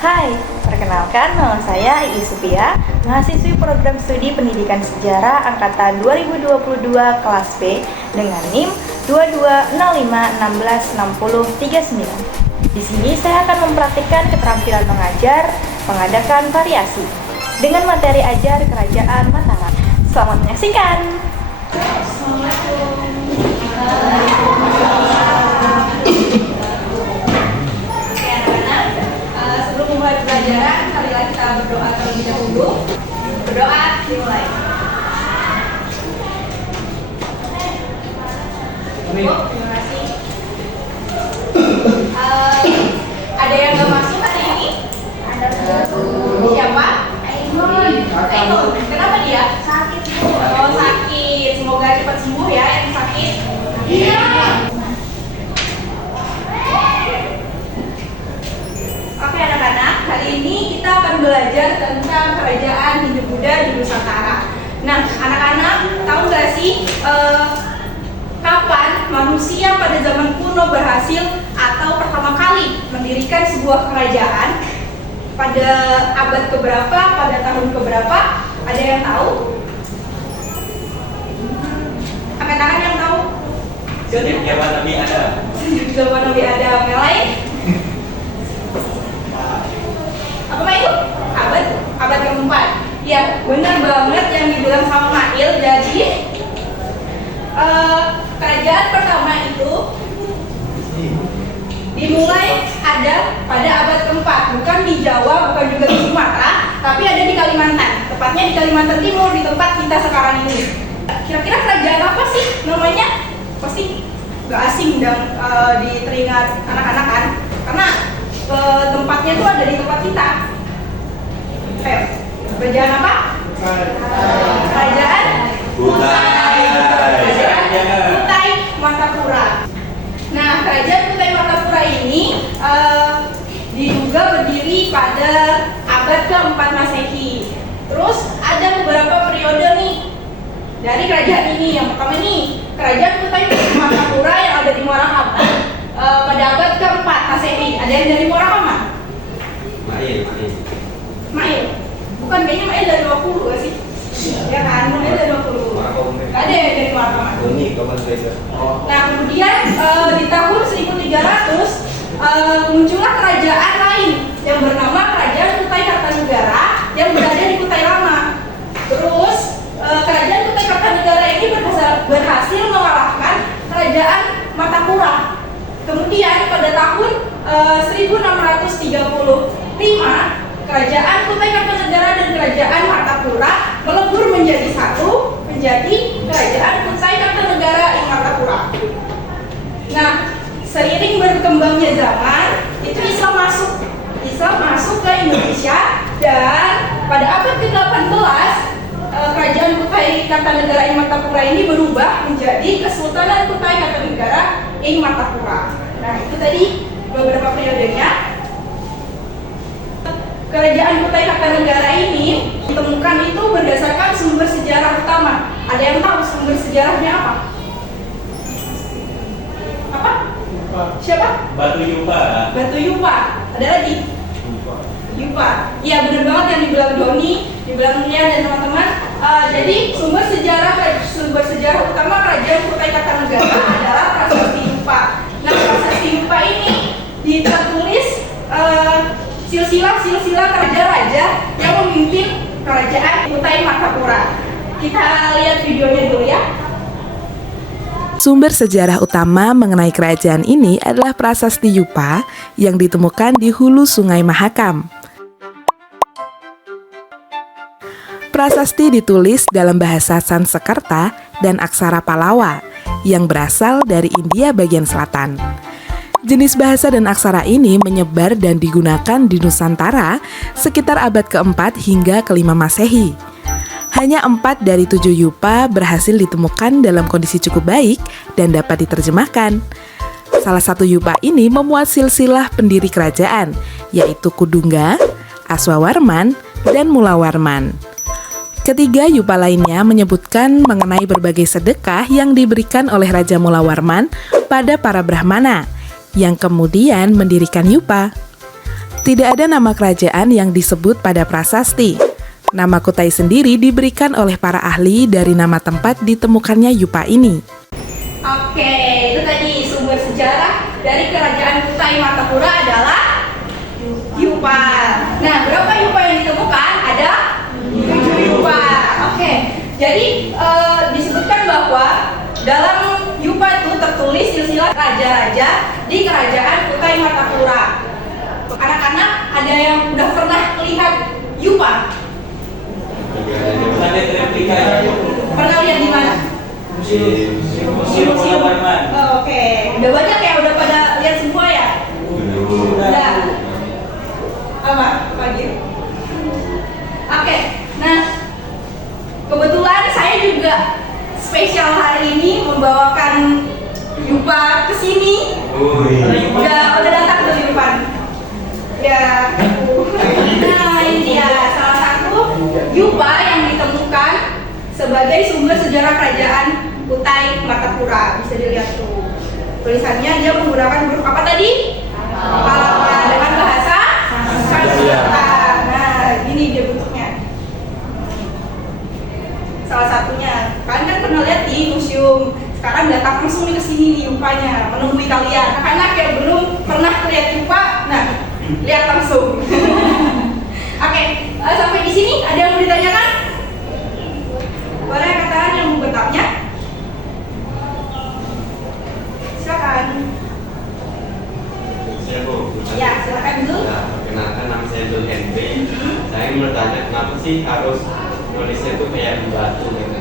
Hai, perkenalkan nama saya Iis Supia, mahasiswi program studi pendidikan sejarah angkatan 2022 kelas B dengan NIM 2205166039. Di sini saya akan mempraktikkan keterampilan mengajar, mengadakan variasi dengan materi ajar Kerajaan Mataram. Selamat menyaksikan. Sebelum memulai pelajaran, marilah kita berdoa terlebih dahulu. Berdoa dimulai. Terima kasih. Ada yang nggak masuk hari ini? Siapa? Ainun. Kenapa dia? Sakit. Oh, sakit. Semoga cepat sembuh ya yang sakit. Iya. Oke anak-anak, hari ini kita akan belajar tentang kerajaan Hindu-Buddha di Nusantara. Nah, anak-anak tahu nggak sih kapan manusia pada zaman kuno berhasil atau pertama kali mendirikan sebuah kerajaan? Pada abad keberapa? Pada tahun keberapa? Ada yang tahu? Angkat tangan yang tahu? Sejak zaman Nabi Adam. Sejak zaman Nabi Adam. Yang lain? Apa itu? Abad keempat. Ya, benar banget yang dibilang sama Mail. Jadi kerajaan pertama itu dimulai ada pada abad keempat, bukan di Jawa, bukan juga di Sumatera, tapi ada di Kalimantan. Tepatnya di Kalimantan Timur, di tempat kita sekarang ini. Kira-kira kerajaan apa sih namanya? Pasti gak asing dan di telinga anak-anak kan? Karena tempatnya tuh ada di tempat kita. Ayo, kerajaan apa? Kerajaan Kutai. Kerajaan Kutai Martapura. Nah, kerajaan Kutai Martapura ini diduga berdiri pada abad ke-4 Masehi. Terus ada beberapa periode nih dari kerajaan ini. Yang pertama nih, kerajaan Kutai Martapura yang ada di Muara Kabah pada abad ke-4 Masehi. Ada yang dari Muara Kabah? Mail. Bukan, kayaknya Mail dari 20 gak sih? Ya kan, Mail dari 20. Ada yang dari Muara Kabah. Nah, kemudian di tahun 1300 muncullah kerajaan lain yang bernama Kerajaan Kutai Kartanegara yang berada di Kutai Lama. Terus kerajaan Kutai Kartanegara ini berhasil mengalahkan kerajaan Martapura. Kemudian pada tahun 1635 kerajaan Kutai Kartanegara dan kerajaan Martapura melebur menjadi satu, menjadi kerajaan Kutai Kartanegara ing Martapura. Nah, seiring berkembangnya zaman, itu Islam masuk ke Indonesia, dan pada abad ke-18 kerajaan Kutai Kartanegara ing Martapura ini berubah menjadi Kesultanan Kutai Kartanegara ing Martapura. Nah, itu tadi beberapa periodenya. Kerajaan Kutai Kartanegara ini ditemukan itu berdasarkan sumber sejarah utama. Ada yang tahu sumber sejarahnya apa? Apa? Siapa? Batu Yupa. Batu Yupa. Ada lagi? Yupa. Iya, benar banget yang dibilang Doni, dibilang Nia dan teman-teman. Jadi sumber sejarah utama kerajaan Kutai Kartanegara adalah Prasasti Yupa. Nah, Prasasti Yupa ini tertulis silsilah raja-raja yang memimpin kerajaan Kutai Martapura. Kita lihat videonya dulu ya. Sumber sejarah utama mengenai kerajaan ini adalah Prasasti Yupa yang ditemukan di hulu Sungai Mahakam. Prasasti ditulis dalam bahasa Sanskerta dan aksara Palawa yang berasal dari India bagian selatan. Jenis bahasa dan aksara ini menyebar dan digunakan di Nusantara sekitar abad ke-4 hingga ke-5 Masehi. Hanya 4 dari 7 yupa berhasil ditemukan dalam kondisi cukup baik dan dapat diterjemahkan. Salah satu yupa ini memuat silsilah pendiri kerajaan, yaitu Kudungga, Aswawarman, dan Mulawarman. Ketiga yupa lainnya menyebutkan mengenai berbagai sedekah yang diberikan oleh Raja Mulawarman pada para Brahmana, yang kemudian mendirikan yupa. Tidak ada nama kerajaan yang disebut pada prasasti. Nama Kutai sendiri diberikan oleh para ahli dari nama tempat ditemukannya yupa ini. Oke, itu tadi sumber sejarah dari kerajaan Kutai Martapura adalah yupa. Nah, berapa yupa yang ditemukan? Ada 7 yupa. Oke, jadi disebutkan bahwa dalam yupa itu tertulis silsilah raja-raja di kerajaan Kutai Martapura. Anak-anak ada yang udah pernah lihat yupa? Ada replika itu. Pernah lihat di mana? Museum Pengalaman. Oh, oke, udah banyak ya, udah pada lihat semua ya? Udah. Apa? Pagi. Oke, nah kebetulan saya juga spesial hari ini membawakan yupa ke sini. Udah datang tuh yupa. Ya. Nah, ini dia salah satu yupa yang ditemukan sebagai sumber sejarah kerajaan Kutai Martapura. Bisa dilihat tuh. Tulisannya dia menggunakan huruf apa tadi? Palawa dengan bahasa Sanskerta. Nah, gini dia bentuknya. Salah satunya, kalian kan pernah lihat di museum. Sekarang datang langsung nih ke sini nih yupanya, menemui kalian. Anak-anak yang belum pernah lihat yupa, nah lihat langsung. Oke, sampai di sini ada yang mau ditanyakan? Boleh katakan yang mau bertanya? Silakan. Saya Bu. Ya, silakan dulu. Ya, perkenalkan nama saya Zul Henry. Saya ingin bertanya kenapa sih harus nulisnya tuh kayak di batu gitu?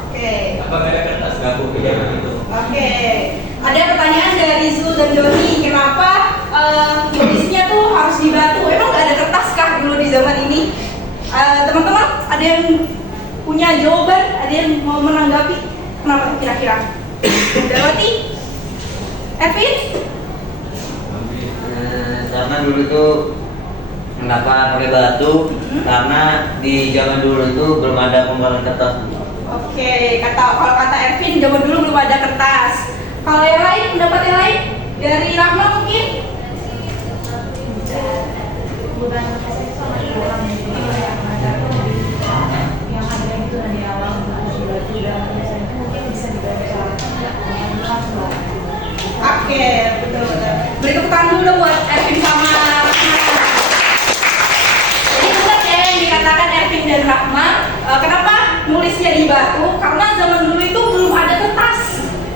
Oke. Apa nggak ada kertas gaku kayak gitu? Oke. Ada pertanyaan dari Zul dan Doni, kenapa tulisnya tuh harus di batu? Emang nggak ada kertas kah dulu di zaman ini? Teman-teman, ada yang punya jawaban? Ada yang mau menanggapi? Kenapa tuh kira-kira? Dawati? Evin? Karena dulu tuh kenapa pakai batu? Karena di zaman dulu itu belum ada pembagian kertas. Oke, kalau kata Ervin zaman dulu belum ada kertas. Kalau yang lain, pendapat yang lain dari Rahma mungkin? Bukan sama di orang yang ada itu dari awal batu dan biasanya mungkin bisa dibaca. Oke, betul. Beri tepuk tangan dulu buat Ervin sama Rahma. Jadi benar ya yang dikatakan Ervin dan Rahma. Kenapa nulisnya di batu? Karena zaman dulu itu belum ada kertas.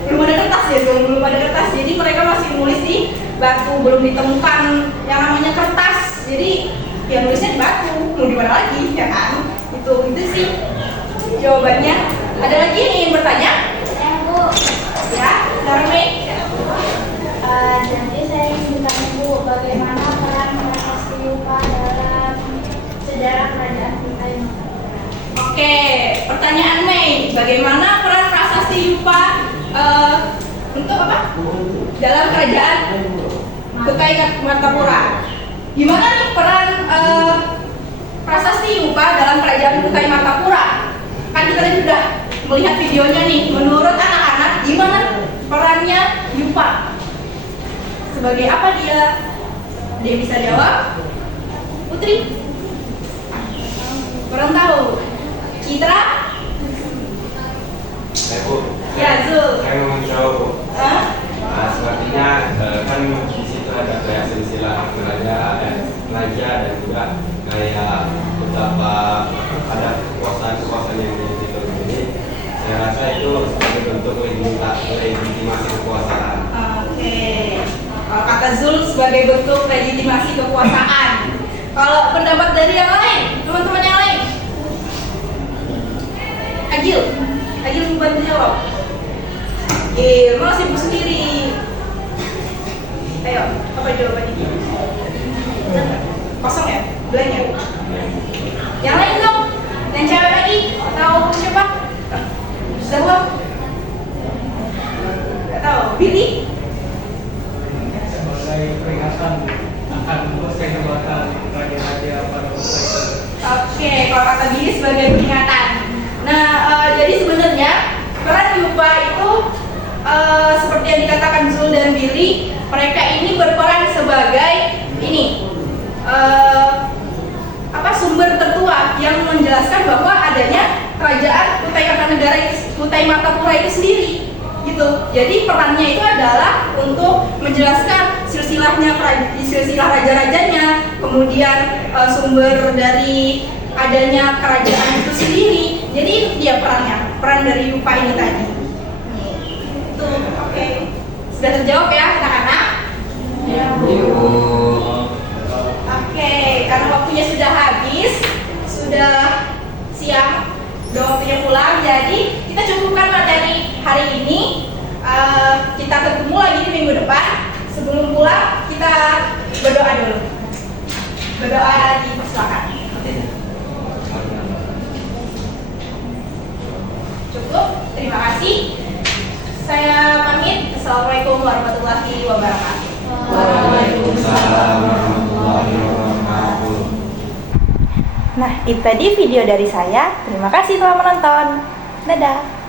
Belum ada kertas ya, belum ada kertas. Jadi mereka masih nulis di batu, belum ditemukan yang namanya kertas. Jadi ya nulisnya di batu. Mau di mana lagi, ya kan? Itu sih jawabannya. Ada lagi yang ingin bertanya? Bu, Ya, Darmi. nanti saya ingin bertanya Bu, bagaimana peran prasasti yupa dalam sejarah kerajaan Kutai Martapura? Oke, pertanyaan Mei, bagaimana peran prasasti yupa untuk apa? Dalam kerajaan Kutai Martapura. Gimana nih peran prasasti yupa dalam kerajaan Kutai Martapura? Kan kita tadi sudah melihat videonya nih. Menurut anak-anak, gimana perannya yupa? Sebagai apa dia? Dia bisa jawab? Putri? Kurang tahu. Citra? Saya Bu. Ya, Zul. Saya mau menjawab Bu. Hah? Nah, sepertinya kan di situ ada kayak silsilah raja dan juga kayak beberapa ada kekuasaan yang di situ ini. Saya rasa itu sebagai bentuk legitimasi kekuasaan. Oke. Kalau kata Zul sebagai bentuk legitimasi kekuasaan. Kalau pendapat dari yang lain, teman-teman yang lain? Agil bantu jawab. Mau sibuk sendiri. Ayo, apa jawabannya? Kosong ya? Blank ya? Yang lain dong? Yang cewek lagi? Atau siapa? Sudah belum? Gak tahu. Billy? Sebagai peringatan akan kehebatan raja-raja pada masa itu. Oke, kalau kata Billy sebagai peringatan. Nah, jadi sebenarnya peran yupa itu seperti yang dikatakan Zul dan Billy, mereka ini berperan sebagai ini Kutai Martapura itu sendiri gitu. Jadi perannya itu adalah untuk menjelaskan silsilahnya, silsilah raja-rajanya, kemudian sumber dari adanya kerajaan itu sendiri. Jadi itu dia perannya, peran dari Yupa ini tadi. Itu oke. Sudah terjawab ya anak-anak? Ya. Oke, karena waktunya sudah habis, sudah siang, udah waktunya pulang, jadi kita cukupkan materi hari ini. Kita ketemu lagi di minggu depan. Sebelum pulang, kita berdoa dulu. Berdoa dipersilakan. Cukup, terima kasih. Saya pamit. Assalamualaikum warahmatullahi wabarakatuh. Waalaikumsalam warahmatullahi wabarakatuh. Nah, itu tadi video dari saya. Terima kasih telah menonton. Dadah.